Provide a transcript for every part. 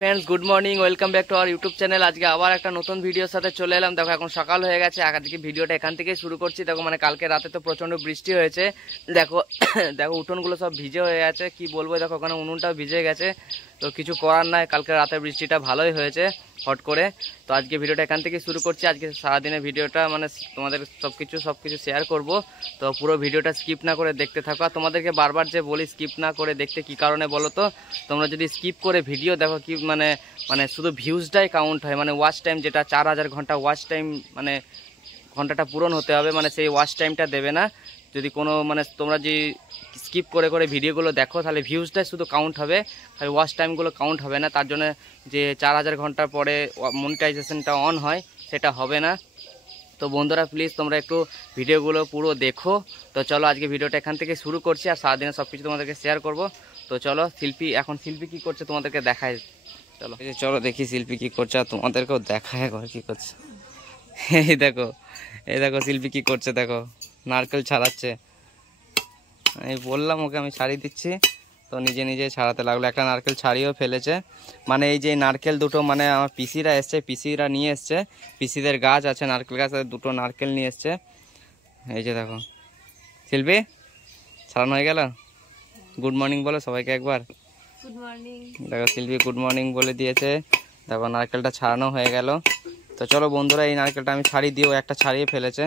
Friends good morning welcome back to our YouTube channel. आज के আবার একটা নতুন ভিডিওর সাথে চলে এলাম। দেখো এখন সকাল হয়ে গেছে। আজকে ভিডিওটা এখান থেকেই শুরু করছি। দেখো মানে কালকে রাতে তো প্রচন্ড বৃষ্টি হয়েছে। দেখো দেখো উঠোনগুলো সব ভিজে হয়ে আছে, কি বলবো। দেখো ওখানে উনুনটাও ভিজে গেছে, তো কিছু করার নাই। কালকে রাতে বৃষ্টিটা ভালোই হয়েছে হট করে। তো আজকে ভিডিওটা এখান থেকে শুরু করছি। আজকে সারাদিনের ভিডিওটা মানে তোমাদের সবকিছু শেয়ার করব। তো পুরো ভিডিওটা স্কিপ না করে দেখতে থাকো। আর তোমাদেরকে বারবার যে বলি স্কিপ না করে দেখতে, কি কারণে বলো তো? তোমরা যদি স্কিপ করে ভিডিও দেখো কি মানে শুধু ভিউজটাই কাউন্ট হয়, মানে ওয়াচ টাইম যেটা 4000 ঘন্টা ওয়াচ টাইম, মানে ঘন্টাটা পূরণ হতে হবে, মানে সেই ওয়াচ টাইমটা দেবে না। যদি কোনো মানে তোমরা যদি স্কিপ করে করে ভিডিওগুলো দেখো তাহলে ভিউজটাই শুধু কাউন্ট হবে, তাহলে ওয়াচ টাইমগুলো কাউন্ট হবে না। তার জন্য যে 4000 ঘন্টার পরে মনিটাইজেশনটা অন হয় সেটা হবে না। তো বন্ধুরা প্লিজ তোমরা একটু ভিডিওগুলো পুরো দেখো। তো চলো আজকে ভিডিওটা এখান থেকে শুরু করছি, আর সারাদিনে সব কিছু তোমাদেরকে শেয়ার করব। তো চলো শিল্পী কী করছে তোমাদেরকে দেখায়। চলো চলো দেখি শিল্পী কী করছে, আর তোমাদেরকেও দেখায় একবার কী করছে। এই দেখো শিল্পী কী করছে, দেখো নারকেল ছাড়াচ্ছে। আমি বললাম ওকে আমি ছাড়িয়ে দিচ্ছি, তো নিজে নিজে ছাড়াতে লাগলো। একটা নারকেল ছাড়িয়েও ফেলেছে। মানে এই যে নারকেল দুটো মানে আমার পিসিরা নিয়ে এসছে, পিসিদের গাছ আছে নারকেল গাছ, দুটো নারকেল নিয়ে এসছে। এই যে দেখো শিল্পী ছাড়ানো হয়ে গেল। গুড মর্নিং বলো সবাইকে একবার। Good morning. দেখো শিল্পী গুড মর্নিং বলে দিয়েছে। দেখো নারকেলটা ছাড়ানো হয়ে গেল। তো চলো বন্ধুরা এই নারকেলটা আমি ছাড়িয়ে দিয়েও একটা ছাড়িয়ে ফেলেছে।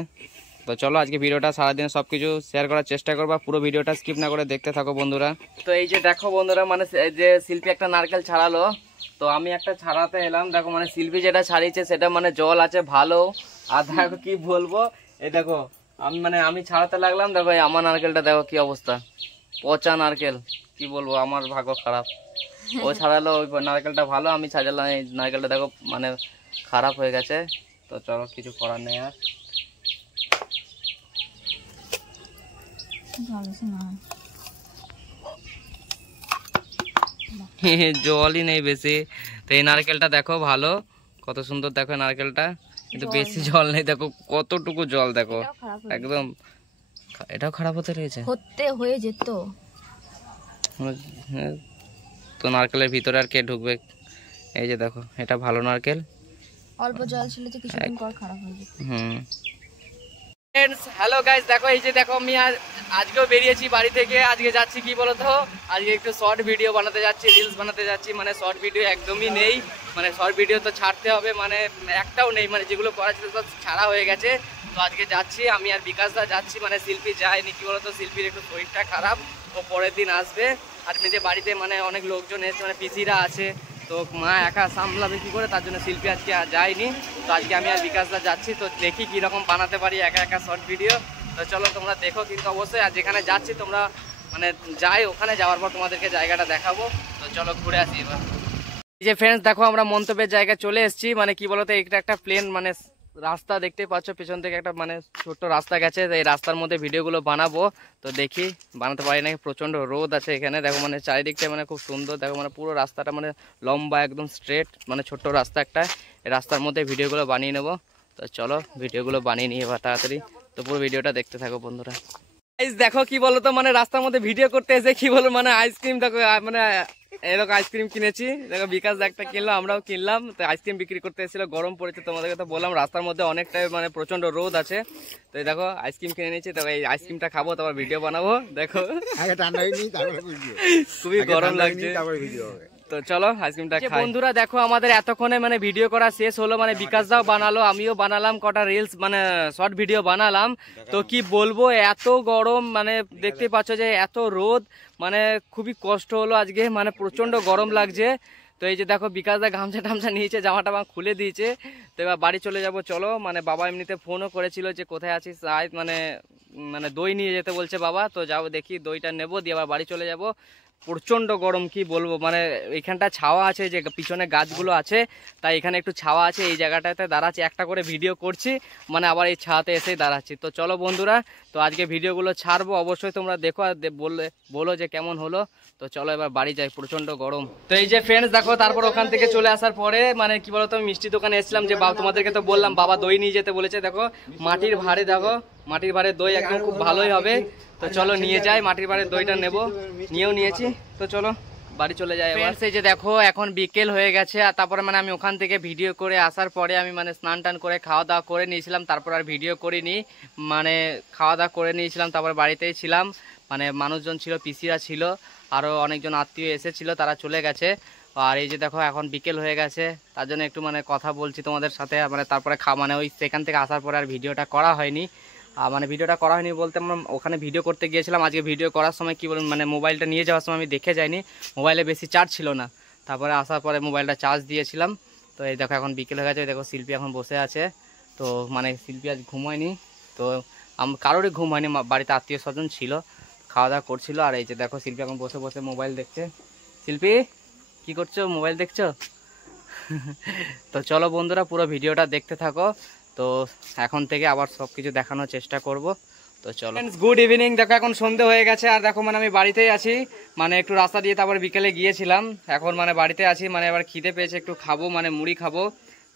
তো চলো আজকে ভিডিওটা সারাদিন সব কিছু শেয়ার করার চেষ্টা করবো, পুরো ভিডিওটা স্কিপ না করে দেখতে থাকো বন্ধুরা। তো এই যে দেখো বন্ধুরা মানে যে শিল্পী একটা নারকেল ছাড়ালো, তো আমি একটা ছাড়াতে এলাম। দেখো মানে শিল্পী যেটা ছাড়িয়েছে সেটা মানে জল আছে ভালো। আর দেখো কি বলবো, এই দেখো আমি ছাড়াতে লাগলাম। দেখো এই আমার নারকেলটা দেখো কি অবস্থা, পচা নারকেল। কি বলবো, আমার ভাগ্য খারাপ। ও ছাড়ালো ওই নারকেলটা ভালো, আমি ছাড়ালাম এই নারকেলটা দেখো মানে খারাপ হয়ে গেছে। তো চলো কিছু করার নেই আর। জলই নেই বেশি। তো এই নারকেলটা দেখো ভালো, কত সুন্দর দেখো নারকেলটা, কিন্তু বেশি জল নেই। দেখো কতটুকু জল, দেখো একদম। এটাও খারাপ হয়ে যেত। তো নারকেলের ভিতরে আর কে ঢুকবে। এই যে দেখো এটা ভালো নারকেল, অল্প জল ছিল তো কিছুদিন পর খারাপ হয়ে যেত। হ্যালো গাইস, দেখো এই যে দেখো আমি আজকেও বেরিয়েছি বাড়ি থেকে। আজকে যাচ্ছি কি বলতো, আজকে একটু শর্ট ভিডিও বানাতে যাচ্ছি, রিলস বানাতে যাচ্ছি। মানে শর্ট ভিডিও একদমই নেই, মানে শর্ট ভিডিও তো ছাড়তে হবে, মানে একটাও নেই, মানে যেগুলো করা ছিল সব ছাড়া হয়ে গেছে। তো আজকে যাচ্ছি আমি আর বিকাশদা যাচ্ছি, মানে শিল্পী যায়নি। কি বলতো শিল্পীর একটু শরীরটা খারাপ, ও পরের দিন আসবে। আর নিজে বাড়িতে মানে অনেক লোকজন এসেছে, মানে পিসিরা আছে, তো মা একা সামলাবে কী করে, তার জন্য শিল্পী আজকে যায়নি। তো আজকে আমি আর বিকাশদা যাচ্ছি, তো দেখি কীরকম বানাতে পারি একা একা শর্ট ভিডিও। তো চলো তোমরা দেখো কিন্তু অবশ্যই। আর যেখানে যাচ্ছি তোমরা মানে যাই, ওখানে যাওয়ার পর তোমাদেরকে জায়গাটা দেখাবো। তো চলো ঘুরে আসি এবার। এই যে ফ্রেন্ডস দেখো আমরা মন্তব্যের জায়গায় চলে এসেছি। মানে কি বলতো এটা একটা প্লেন মানে রাস্তা দেখতে পাচ্ছ, পেছন থেকে একটা মানে ছোট্ট রাস্তা গেছে। এই রাস্তার মধ্যে ভিডিওগুলো বানাবো। তো দেখি বানাতে পারি নাকি, প্রচন্ড রোদ আছে এখানে। দেখো মানে চারিদিকটা মানে খুব সুন্দর। দেখো মানে পুরো রাস্তাটা মানে লম্বা একদম স্ট্রেট, মানে ছোট্ট রাস্তা একটা। এই রাস্তার মধ্যে ভিডিওগুলো বানিয়ে নেবো। তো চলো ভিডিওগুলো বানিয়ে নিয়ে এবার তাড়াতাড়ি। তো পুরো ভিডিওটা দেখতে থাকো বন্ধুরা। দেখো কি বলতো মানে রাস্তার মধ্যে ভিডিও করতে এসে কি বলবো, মানে আইসক্রিম দেখো, মানে এরকম আইসক্রিম কিনেছি। দেখো বিকাশ একটা কিনলো, আমরাও কিনলাম। তো আইসক্রিম বিক্রি করতে এসেছিল, গরম পড়েছে। তোমাদেরকে তো বললাম রাস্তার মধ্যে অনেকটাই মানে প্রচন্ড রোদ আছে। তো এই দেখো আইসক্রিম কিনে নিয়েছি। তবে এই আইসক্রিমটা খাবো, তারপর ভিডিও বানাবো। দেখো খুবই গরম লাগছে। তো চলো আইসক্রিমটা খাই বন্ধুরা। দেখো আমাদের এতক্ষণে মানে ভিডিও করা শেষ হলো, মানে বিকাশদাও বানালো, আমিও বানালাম, কটা রিলস মানে শর্ট ভিডিও বানালাম। তো কি বলবো, এত গরম, মানে দেখতে পাচ্ছ যে এত রোদ, মানে খুবই কষ্ট হলো আজকে, মানে প্রচন্ড গরম লাগছে। তো এই যে দেখো বিকাশদা গামছা টামছা নিয়েছে, জামাটা খুলে দিয়েছে। তো এবার বাড়ি চলে যাব চলো। মানে বাবা এমনিতে ফোনও করেছিল যে কোথায় আছিস, আয় মানে দই নিয়ে যেতে বলছে বাবা। তো যাবো দেখি, দইটা নেবো, দিয়ে আবার বাড়ি চলে যাব। প্রচন্ড গরম কি বলবো, মানে এখানটা ছাওয়া আছে, যে পিছনে গাছগুলো আছে, তাই এখানে একটু ছাওয়া আছে। এই জায়গাটাতে দাঁড়াচ্ছি, একটা করে ভিডিও করছি, মানে আবার এই ছাওয়াতে এসেই দাঁড়াচ্ছি। তো চলো বন্ধুরা, তো আজকে ভিডিওগুলো ছাড়বো, অবশ্যই তোমরা দেখো আর বলো যে কেমন হলো। তো চলো এবার বাড়ি যাই, প্রচন্ড গরম। তো এই যে ফ্রেন্ডস দেখো, তারপর ওখান থেকে চলে আসার পরে মানে কি বলতো আমি মিষ্টি দোকানে এসেছিলাম, যে তোমাদেরকে তো বললাম বাবা দই নিয়ে যেতে বলেছে। দেখো মাটির ভাড়ে, দেখো মাটির ভাড়ে দই একদম খুব ভালোই হবে। তো চলো নিয়ে যাই, মাটির ভাড়ে দইটা নিয়েও নিয়েছি। তো চলো বাড়ি চলে যায়। ফ্রেন্ডস এই যে দেখো এখন বিকেল হয়ে গেছে, আর তারপরে মানে আমি ওখান থেকে ভিডিও করে আসার পরে আমি মানে স্নান টান করে খাওয়া দাওয়া করে নিয়েছিলাম, তারপর আর ভিডিও করিনি। মানে খাওয়া দাওয়া করে নিয়েছিলাম, তারপর বাড়িতেই ছিলাম। মানে মানুষজন ছিল, পিসিরা ছিল, আরও অনেকজন আত্মীয় এসেছিল, তারা চলে গেছে। আর এই যে দেখো এখন বিকেল হয়ে গেছে, তার জন্য একটু মানে কথা বলছি তোমাদের সাথে। মানে তারপরে মানে ওই সেখান থেকে আসার পরে আর ভিডিওটা করা হয়নি। মানে ভিডিওটা করা হয়নি বলতে আমরা ওখানে ভিডিও করতে গিয়েছিলাম। আজকে ভিডিও করার সময় কি বলুন, মানে মোবাইলটা নিয়ে যাওয়ার সময় আমি দেখে যাইনি, মোবাইলে বেশি চার্জ ছিল না। তারপরে আসার পরে মোবাইলটা চার্জ দিয়েছিলাম। তো এই দেখো এখন বিকেল হয়ে গেছে, দেখো শিল্পী এখন বসে আছে। তো মানে শিল্পী আজ ঘুমায়নি, তো কারোরই ঘুম হয়নি, বাড়িতে আত্মীয় স্বজন ছিল, খাওয়া দাওয়া করছিল। আর এই যে দেখো শিল্পী এখন বসে বসে মোবাইল দেখছে। শিল্পী কি করছো, মোবাইল দেখছো? তো চলো বন্ধুরা পুরো ভিডিওটা দেখতে থাকো। তো এখন থেকে আবার সব কিছু দেখানোর চেষ্টা করব। তো চলো গুড ইভিনিং। দেখো এখন সন্ধে হয়ে গেছে, আর দেখো মানে আমি বাড়িতেই আছি। মানে একটু রাস্তা দিয়ে তারপর বিকেলে গিয়েছিলাম, এখন মানে বাড়িতে আছি। মানে এবার খিদে পেয়েছে, একটু খাবো, মানে মুড়ি খাবো।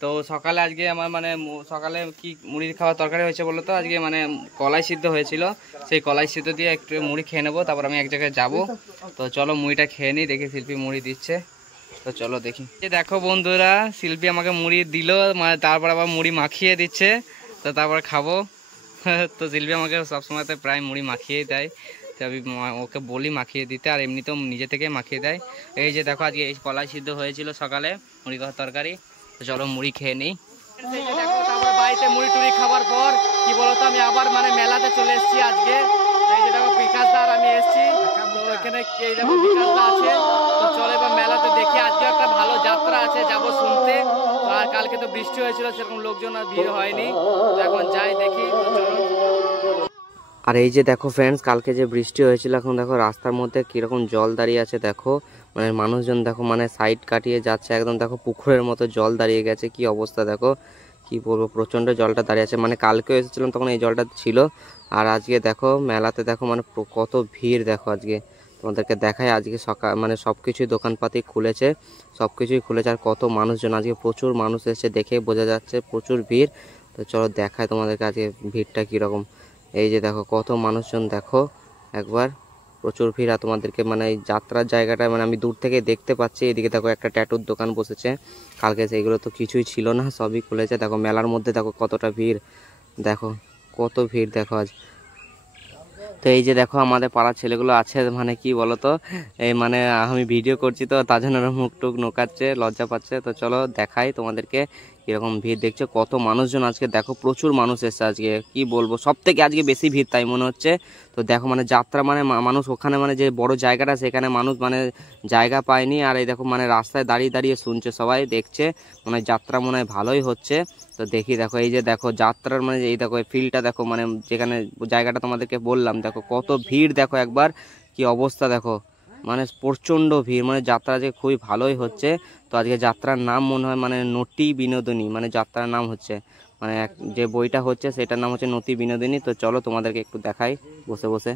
তো সকালে আজকে আমার মানে সকালে কি মুড়ি খাওয়ার তরকারি হয়েছে বলো তো, আজকে মানে কলাই সিদ্ধ হয়েছিল, সেই কলাই সিদ্ধ দিয়ে একটু মুড়ি খেয়ে নেবো, তারপর আমি এক জায়গায় যাবো। তো চলো মুড়িটা খেয়ে নিই, দেখি শিল্পী মুড়ি দিচ্ছে। তো চলো দেখি। দেখো বন্ধুরা শিল্পী আমাকে মুড়ি দিল, মানে তারপর আবার মুড়ি মাখিয়ে দিচ্ছে, তো তারপর খাবো। তো শিল্পী আমাকে সবসময় তো প্রায় মুড়ি মাখিয়েই দেয়, তো আমি ওকে বলি মাখিয়ে দিতে, আর এমনিতেও নিজে থেকে মাখিয়ে দেয়। এই যে দেখো আজকে এই কলাই সিদ্ধ হয়েছিল সকালে, মুড়ি খাওয়ার তরকারি। তো চলো মুড়ি খেয়ে নিই। দেখো তারপর বাড়িতে মুড়ি টুড়ি খাবার পর কি বলতো আমি আবার মানে মেলাতে চলে এসেছি আজকে। এই যে দেখো বিকাশদার আমি এসেছি, তো এখানে এই দেখো বিকাশদা আছে। তো চলো এবার মেলাতে দেখি, আজকে একটা ভালো যাত্রা আছে, যাবো শুনতে। আর কালকে তো বৃষ্টি হয়েছিল, সেরকম লোকজন আর ভিড় হয়নি, তো এখন যাই দেখি। তো চলো। আর এই যে দেখো ফ্রেন্ডস কালকে যে বৃষ্টি হয়েছিল, এখন দেখো রাস্তার মধ্যে কিরকম জল দাঁড়িয়ে আছে। দেখো মানে মানুষজন দেখো মানে সাইড কাটিয়ে যাচ্ছে, একদম দেখো পুকুরের মতো জল দাঁড়িয়ে গেছে, কি অবস্থা দেখো, কি বলবো, প্রচণ্ড জলটা দাঁড়িয়ে আছে। মানে কালকেও এসেছিলাম তখন এই জলটা ছিল, আর আজকে দেখো মেলাতে দেখো মানে কত ভিড়। দেখো আজকে তোমাদেরকে দেখায়, আজকে সকাল মানে সব কিছুই দোকানপাতি খুলেছে, সব কিছুই খুলেছে, আর কত মানুষজন আজকে, প্রচুর মানুষ এসেছে, দেখে বোঝা যাচ্ছে প্রচুর ভিড়। তো চলো দেখায় তোমাদেরকে আজকে ভিড়টা কীরকম। এই যে দেখো কত মানুষজন, দেখো একবার প্রচুর ভিড়। আর তোমাদেরকে মানে এই যাত্রার জায়গাটা মানে আমি দূর থেকে দেখতে পাচ্ছি। এদিকে দেখো একটা ট্যাটুর দোকান বসেছে, কালকে সেইগুলো তো কিছুই ছিল না, সবই খুলেছে। দেখো মেলার মধ্যে দেখো কতটা ভিড়, দেখো কত ভিড় দেখো আজ। তো এই যে দেখো আমাদের পাড়ার ছেলেগুলো আছে, মানে কি বলতো, এই মানে আমি ভিডিও করছি তো তার জন্য মুখ টুক নোকাচ্ছে, লজ্জা পাচ্ছে। তো চলো দেখাই তোমাদেরকে কিরকম ভিড় দেখছো, কত মানুষজন আজকে। দেখো প্রচুর মানুষ এসছে আজকে, কি বলবো, সব থেকে আজকে বেশি ভিড় তাই মনে হচ্ছে। তো দেখো মানে যাত্রা মানে মানুষ ওখানে মানে যে বড় জায়গাটা, সেখানে মানুষ মানে জায়গা পায়নি। আর এই দেখো মানে রাস্তায় দাঁড়িয়ে দাঁড়িয়ে শুনছে, সবাই দেখছে, মানে যাত্রা মনে হয় ভালোই হচ্ছে। তো দেখি দেখো এই যে দেখো যাত্রার মানে এই দেখো এই ফিল্ডটা দেখো, মানে যেখানে জায়গাটা তোমাদেরকে বললাম, দেখো কত ভিড়, দেখো একবার কি অবস্থা দেখো, মানে প্রচণ্ড ভিড়। মানে যাত্রা আজকে খুবই ভালোই হচ্ছে। তো আজকে যাত্রার নাম মনে হয় মানে নটি বিনোদিনী, মানে যাত্রার নাম হচ্ছে, মানে যে বইটা হচ্ছে সেটার নাম হচ্ছে নটি বিনোদিনী। তো চলো তোমাদেরকে একটু দেখাই বসে বসে।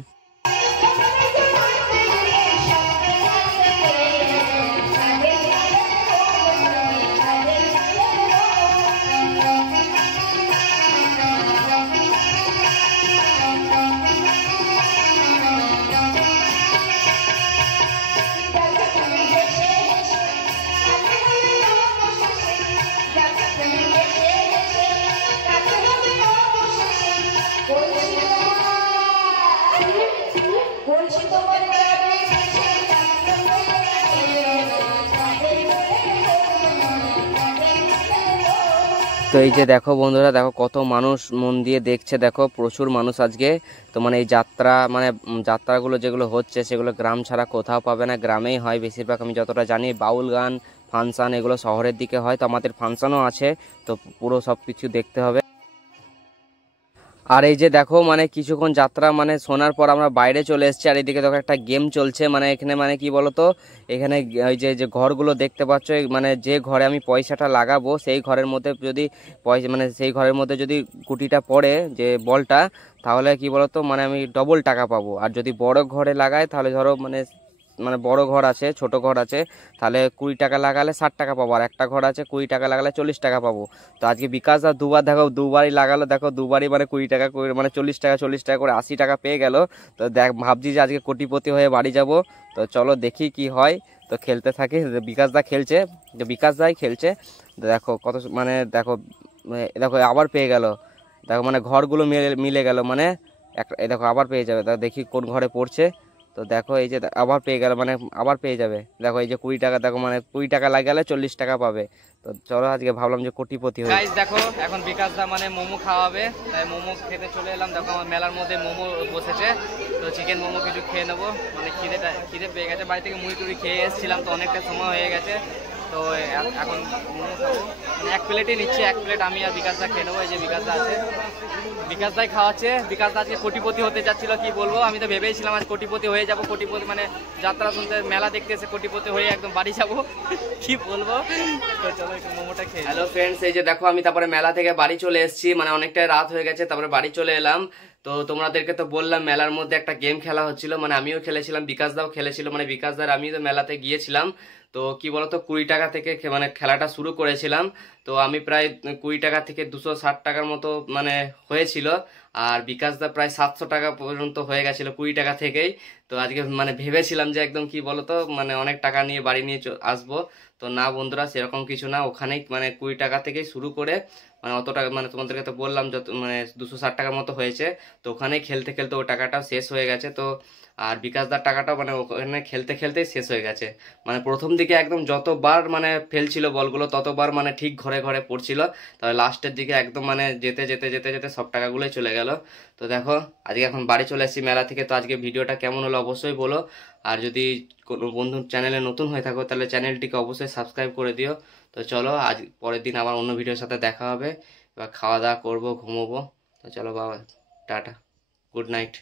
তো এই যে দেখো বন্ধুরা, দেখো কত মানুষ মন দিয়ে দেখছে, দেখো প্রচুর মানুষ আজকে। তো মানে এই যাত্রা মানে যাত্রাগুলো যেগুলো হচ্ছে সেগুলো গ্রাম ছাড়া কোথাও পাবে না, গ্রামেই হয় বেশিরভাগ। আমি যতটা জানি বাউল গান ফাংশান এগুলো শহরের দিকে হয়, তো আমাদের ফাংশানও আছে, তো পুরো সব কিছু দেখতে হবে। আর এই যে দেখো মানে কিছুক্ষণ যাত্রা মানে শোনার পর আমরা বাইরে চলে এসেছি, আর এদিকে দেখো একটা গেম চলছে। মানে এখানে মানে কি বলতো, এখানে ওই যে ঘরগুলো দেখতে পাচ্ছ, মানে যে ঘরে আমি পয়সাটা লাগাবো সেই ঘরের মধ্যে যদি পয়সা মানে সেই ঘরের মধ্যে যদি গুটিটা পড়ে, যে বলটা, তাহলে কি বলতো মানে আমি ডবল টাকা পাবো। আর যদি বড় ঘরে লাগাই তাহলে ধরো মানে মানে বড় ঘর আছে, ছোট ঘর আছে, তাহলে 20 টাকা লাগালে 60 টাকা পাবো, আর একটা ঘর আছে 20 টাকা লাগালে 40 টাকা পাবো। তো আজকে বিকাশ দা দুবার দেখো দুবারই লাগালো, দেখো দুবারই মানে 20 টাকা মানে 40 টাকা করে 80 টাকা পেয়ে গেল। তো দেখ ভাবছি যে আজকে কোটিপতি হয়ে বাড়ি যাব। তো চলো দেখি কি হয়। তো খেলতে থাকি। বিকাশ দা খেলছে, বিকাশ দাই খেলছে। দেখো কত মানে দেখো দেখো আবার পেয়ে গেল। দেখো মানে ঘরগুলো মিলে গেল, মানে দেখো আবার পেয়ে যাবে। দেখি কোন ঘরে পড়ছে। তো দেখো এই যে আবার পেয়ে গেল, মানে আবার পেয়ে যাবে। দেখো এই যে 20 টাকা, দেখো মানে 20 টাকা লাগালে 40 টাকা পাবে। তো চলো আজকে ভাবলাম যে কোটিপতি হই। গাইস দেখো এখন বিকাশ দা মানে মোমো খাওয়াবে, তাই মোমো খেতে চলে এলাম। দেখো আমার মেলার মধ্যে মোমো বসেছে, তো চিকেন মোমো কিছু খেয়ে নেবো। মানে খিদে পেয়ে গেছে, বাড়ি থেকে মুড়ি টুড়ি খেয়ে এসেছিলাম, তো অনেকটা সময় হয়ে গেছে। তো এখন মোমো খাবো, মানে 1 প্লেটই নিচ্ছি, 1 প্লেট আমি আর বিকাশ দা খেয়ে নেবো। এই যে বিকাশ দা আছে, বিকাশ দাই খাওয়াচ্ছে। বিকাশ দা আজকে কোটিপতি হতে যাচ্ছিল, কি বলবো, আমি তো ভেবেছিলাম আজ কোটিপতি হয়ে যাব। কোটিপতি মানে যাত্রা শুনতে, মেলা দেখতে এসে কোটিপতি হয়ে একদম বাড়ি যাবো, কি বলবো। তো চলো একটু মোমোটা খেয়ে। হ্যালো ফ্রেন্ডস, এই যে দেখো আমি তারপরে মেলা থেকে বাড়ি চলে এসেছি, মানে অনেকটাই রাত হয়ে গেছে, তারপরে বাড়ি চলে এলাম। তো তোমাদেরকে তো বললাম মেলার মধ্যে একটা গেম খেলা হচ্ছিল, মানে আমিও খেলেছিলাম, বিকাশ দাও খেলেছিল। মানে বিকাশ দার আমি তো মেলাতে গিয়েছিলাম। তো কি বলতো 20 টাকা থেকে মানে খেলাটা শুরু করেছিলাম। তো আমি প্রায় 20 টাকা থেকে 260 টাকার মতো মানে হয়েছিল। আর বিকাশ দা প্রায় 700 টাকা পর্যন্ত হয়ে গেছিল 20 টাকা থেকেই। তো আজকে মানে ভেবেছিলাম যে একদম কি বলতো মানে অনেক টাকা নিয়ে বাড়ি নিয়ে আসবো। তো না বন্ধুরা, সেরকম কিছু না, ওখানেই মানে 20 টাকা থেকেই শুরু করে মানে অত টাকা, মানে তোমাদেরকে তো বললাম যত মানে 260 টাকার মতো হয়েছে। তো ওখানেই খেলতে খেলতে ও টাকাটাও শেষ হয়ে গেছে। তো আর বিকাশ দার টাকাটাও মানে ওখানে খেলতে খেলতেই শেষ হয়ে গেছে। মানে প্রথম দিকে একদম যতবার মানে ফেলছিল বলগুলো ততবার মানে ঠিক ঘরে ঘরে পড়ছিল। তবে লাস্টের দিকে একদম মানে যেতে যেতে যেতে যেতে সব টাকাগুলোই চলে গেল। তো দেখো আজকে এখন বাড়ি চলে এসেছি মেলা থেকে। তো আজকে ভিডিওটা কেমন হলো অবশ্যই বলো। আর যদি কোনো বন্ধু চ্যানেলে নতুন হয়ে থাকো তাহলে চ্যানেলটিকে অবশ্যই সাবস্ক্রাইব করে দিও। তো চলো আজ পরের দিন আবার অন্য ভিডিওর সাথে দেখা হবে। এবার খাওয়া দাওয়া করবো, ঘুমোবো। তো চলো বাবা, টাটা, গুড নাইট।